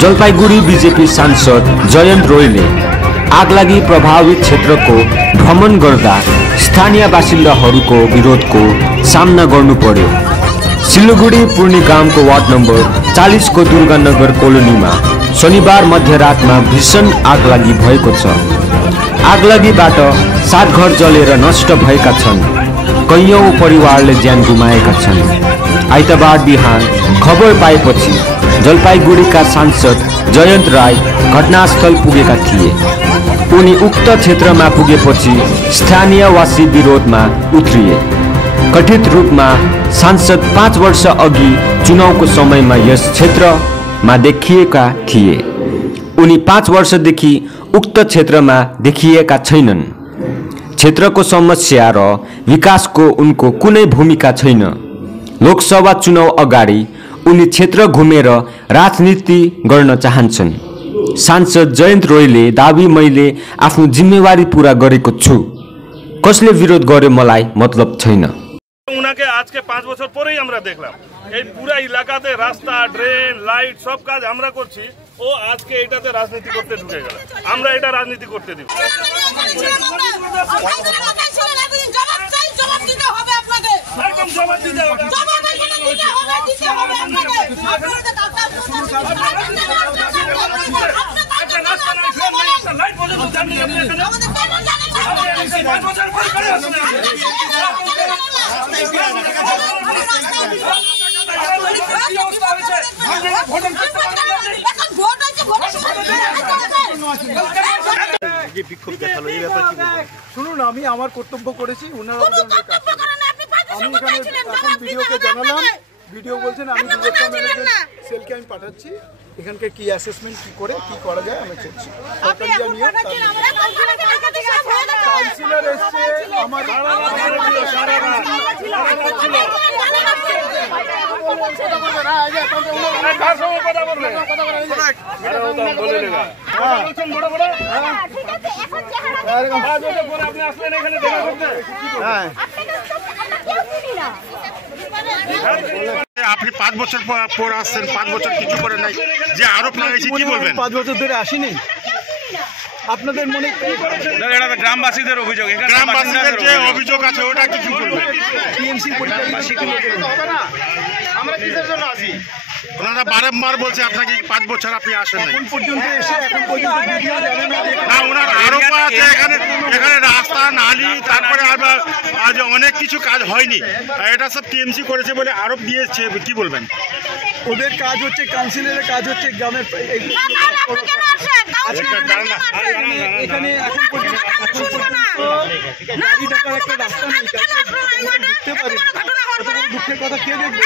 Jalpaiguri BJP सांसद जयन्त रोयले आगलागी प्रभावित क्षेत्रको भ्रमण गर्दा स्थानीय बासिन्दाहरूको विरोधको सामना गर्नु पर्यो। सिलगढी पूर्णी गाउँको वार्ड नम्बर 40 को दुर्गानगर कोलोनीमा शनिबार मध्यरातमा भीषण आगलागी भएको छ। आगलागीबाट 7 घर जलेर नष्ट भएका छन्। कैयौं परिवारले ज्यान गुमाएका छन्। आइतबार बिहान खबर पाएपछि जलपाईगुड़ीका सांसद जयन्त राय घटनास्थल पुगेका थिए। उनी उक्त क्षेत्रमा पुगेपछि स्थानीयवासी विरोधमा उत्रिए। कथित रूपमा सांसद 5 वर्ष अघि चुनावको समयमा यस क्षेत्रमा देखिएका थिए। उनी 5 वर्षदेखि उक्त क्षेत्रमा देखिएका छैनन्। क्षेत्रको समस्या र विकासको उनको कुनै भूमिका छैन। लोकसभा चुनाव अगाडि उनी क्षेत्र घुमेर राजनीति गर्न चाहन्छन्। सांसद जयन्त रोयले दाबी मैले आफ्नो जिम्मेवारी पूरा गरेको छु। कसले विरोध गर्यो मलाई मतलब छैन। उनाके आज के 5 বছর পরেই আমরা দেখলাম এই পুরা এলাকাতে রাস্তা ড্রেন লাইট সব কাজ আমরা করছি, ও আজকে এটাতে রাজনীতি করতে ঢুকে গেল। আমরা এটা রাজনীতি করতে দিব। একদম জবাব দিতে হবে। শুনুন, আমি আমার কর্তব্য করেছি। ওনারা আমি এখানে এখন ভিডিওকে জানালাম, ভিডিও বলছেন আমি ডিরেক্টর ম্যানেজার সেলকে আমি পাঠাচ্ছি। এখানকার কি অ্যাসেসমেন্ট কি করে কি করা যায় আমি করছি। কাউন্সিলর এসছে আমার আপনি 5 বছর পর আসছেন, 5 বছর কিছু করে নাই, যে আরোপ লাগাইছে কি বলবেন? 5 বছর ধরে আসিনি। আপনাদের মনে এটা গ্রামবাসীদের অভিযোগ, গ্রামবাসীদের যে অভিযোগ আছে ওটা কিছু বলবেন? টিএমসি আমরা কিসের জন্য আসি? ওনারা বারবার বলছে আপনাকে 5 বছর আপনি আসেন নাই। এখন পর্যন্ত এসে এখন পর্যন্ত ভিডিও জানেন না, ওনার আরোপ আছে এখানে রাস্তা নালি তারপরে আজ অনেক কিছু কাজ হয়নি, এটা সব টিএমসি করেছে বলে আরোপ দিয়েছে। কি বলবেন? ওদের কাজ হচ্ছে, কাউন্সিলরের কাজ হচ্ছে গ্রামের এখানে এখন পর্যন্ত একটা রাস্তা নেই, দেখতে পারি। দুঃখের কথা কে দেখবে?